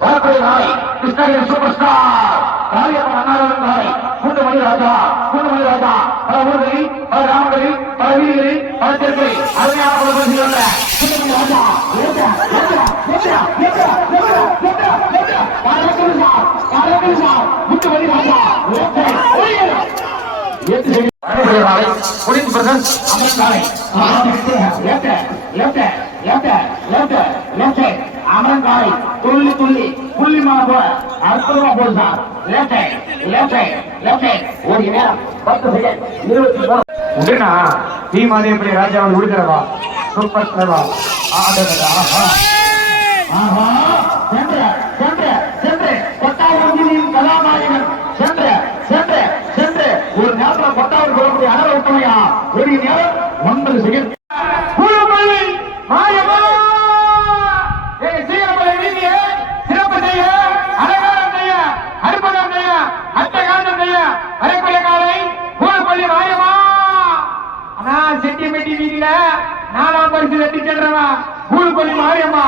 வரக்கூடிய நாளை Krishnagiri super star Kaliamman அண்ணாவின் நாளை பூண்டுமணி ராஜா பல ஊர்களில் பல கிராமங்களில் பல வீடுகளில் பல தெருக்களில் அருமையான பல பரிசுகள் பூண்டுமணி ராஜா பூண்டுமணி ராஜா அமரங்காலை துள்ளி துள்ளி புள்ளிமான போல அற்புதமா போடுதான் ஒரு நேரம் 10 செகண்ட் 20 நீ மாதிரி எப்படி ராஜாவை விடுக்கிறவா சூப்பர் ஸ்டாரா கதாநாயகன் சென்று ஒரு நேரத்தில் கொட்டாவில் சொல்லக்கூடிய அளவு விட்டமையா ஒரு நேரம் 9 செகண்ட் செட்டிமெட்டி வீதியில 4ஆம் பரிசு வெட்டி சென்றவா பூல்பள்ளி மாரியம்மா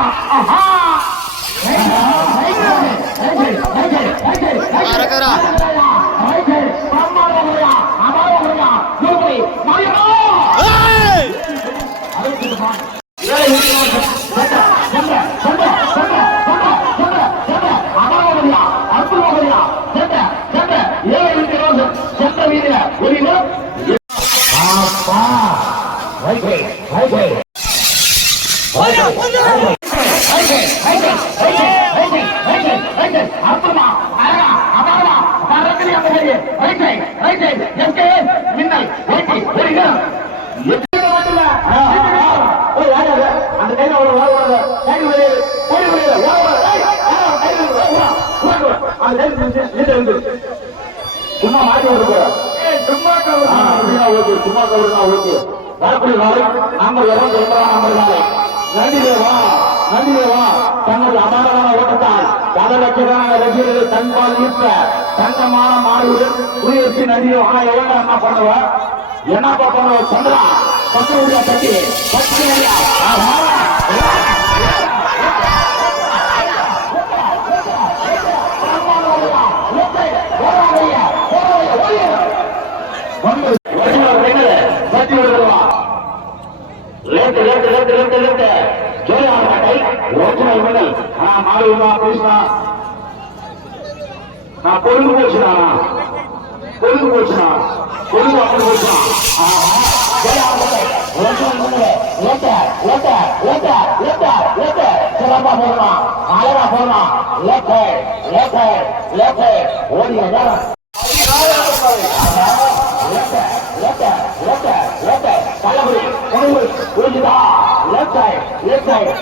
சும்மா மாட்டி சும்மா வரக்கூடிய நாளை நம்பர் 202 நம்பர் நாளை நந்திதேவா தன்னுடைய அபாரமான ஓட்டத்தால் பல லட்சக்கணக்கான ரசிகர்களை தன்பால் ஈர்த்த தங்கமான மாடுடன் குடியரசு நதியோ ஆனா எவ்வளவு என்ன பண்ணுவ என்னப்பா பண்ணுவ சந்திரா பக்கம் தட்டி பொழுது போச்சுனா பொழுது அப்படி போச்சுனா சிறப்பா போடலாம் அழகா போடலாம் ஓடிய நேரம் புரிஞ்சுதா லெஃப்ட் சைடு